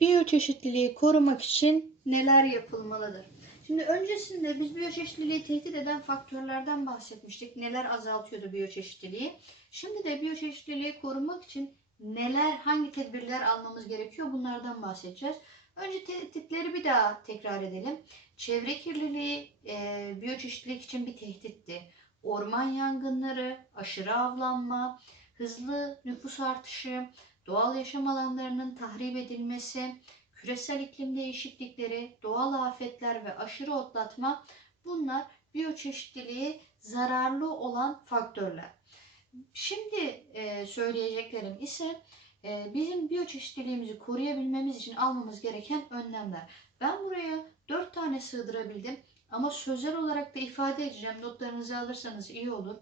Biyoçeşitliliği korumak için neler yapılmalıdır? Şimdi öncesinde biz biyoçeşitliliği tehdit eden faktörlerden bahsetmiştik. Neler azaltıyordu biyoçeşitliliği? Şimdi de biyoçeşitliliği korumak için neler, hangi tedbirler almamız gerekiyor bunlardan bahsedeceğiz. Önce tehditleri bir daha tekrar edelim. Çevre kirliliği e, biyoçeşitlilik için bir tehditti. Orman yangınları, aşırı avlanma, hızlı nüfus artışı, doğal yaşam alanlarının tahrip edilmesi, küresel iklim değişiklikleri, doğal afetler ve aşırı otlatma bunlar biyoçeşitliliğe zararlı olan faktörler. Şimdi e, söyleyeceklerim ise e, bizim biyoçeşitliliğimizi koruyabilmemiz için almamız gereken önlemler. Ben buraya dört tane sığdırabildim ama sözel olarak da ifade edeceğim. Notlarınızı alırsanız iyi olur.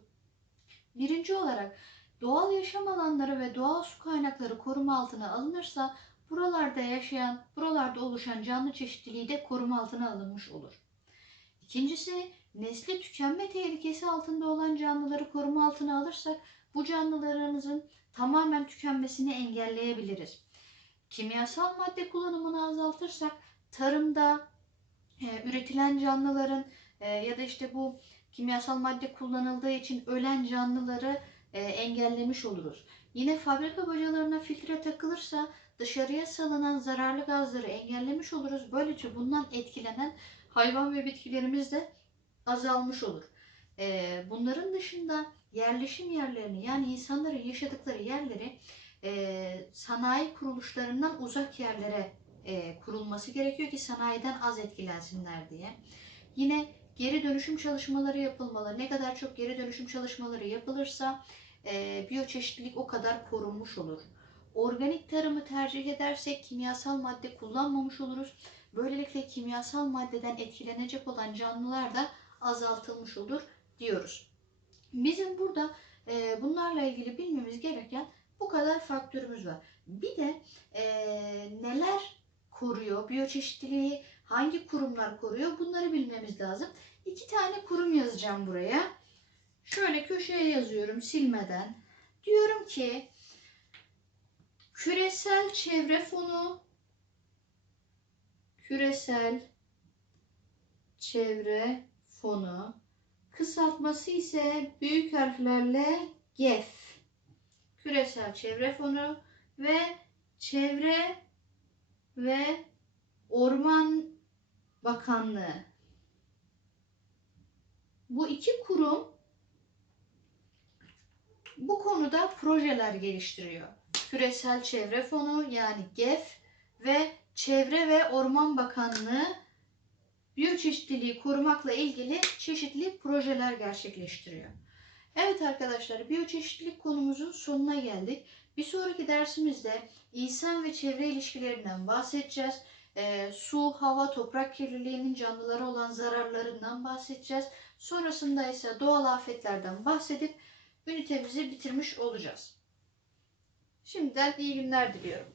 Birinci olarak doğal yaşam alanları ve doğal su kaynakları koruma altına alınırsa buralarda yaşayan, buralarda oluşan canlı çeşitliliği de koruma altına alınmış olur. İkincisi, nesli tükenme tehlikesi altında olan canlıları koruma altına alırsak bu canlılarımızın tamamen tükenmesini engelleyebiliriz. Kimyasal madde kullanımını azaltırsak tarımda e, üretilen canlıların e, ya da işte bu kimyasal madde kullanıldığı için ölen canlıları e, engellemiş oluruz. Yine fabrika bacalarına filtre takılırsa dışarıya salınan zararlı gazları engellemiş oluruz. Böylece bundan etkilenen hayvan ve bitkilerimiz de azalmış olur. E, bunların dışında yerleşim yerlerini yani insanların yaşadıkları yerleri e, sanayi kuruluşlarından uzak yerlere e, kurulması gerekiyor ki sanayiden az etkilensinler diye. Yine geri dönüşüm çalışmaları yapılmalı. Ne kadar çok geri dönüşüm çalışmaları yapılırsa e, biyoçeşitlilik o kadar korunmuş olur. Organik tarımı tercih edersek kimyasal madde kullanmamış oluruz. Böylelikle kimyasal maddeden etkilenecek olan canlılar da azaltılmış olur diyoruz. Bizim burada e, bunlarla ilgili bilmemiz gereken bu kadar faktörümüz var. Bir de e, neler koruyor, biyoçeşitliliği hangi kurumlar koruyor bunları bilmemiz lazım. İki tane kurum yazacağım buraya. Şöyle köşeye yazıyorum silmeden. Diyorum ki Küresel Çevre Fonu Küresel Çevre Fonu kısaltması ise büyük harflerle GEF. Küresel Çevre Fonu ve Çevre ve Orman Bakanlığı. Bu iki kurum bu konuda projeler geliştiriyor. Küresel Çevre Fonu yani GEF ve Çevre ve Orman Bakanlığı biyoçeşitliliği korumakla ilgili çeşitli projeler gerçekleştiriyor. Evet arkadaşlar biyoçeşitlilik konumuzun sonuna geldik. Bir sonraki dersimizde insan ve çevre ilişkilerinden bahsedeceğiz. E, su, hava, toprak kirliliğinin canlılara olan zararlarından bahsedeceğiz. Sonrasında ise doğal afetlerden bahsedip ünitemizi bitirmiş olacağız. Şimdiden iyi günler diliyorum.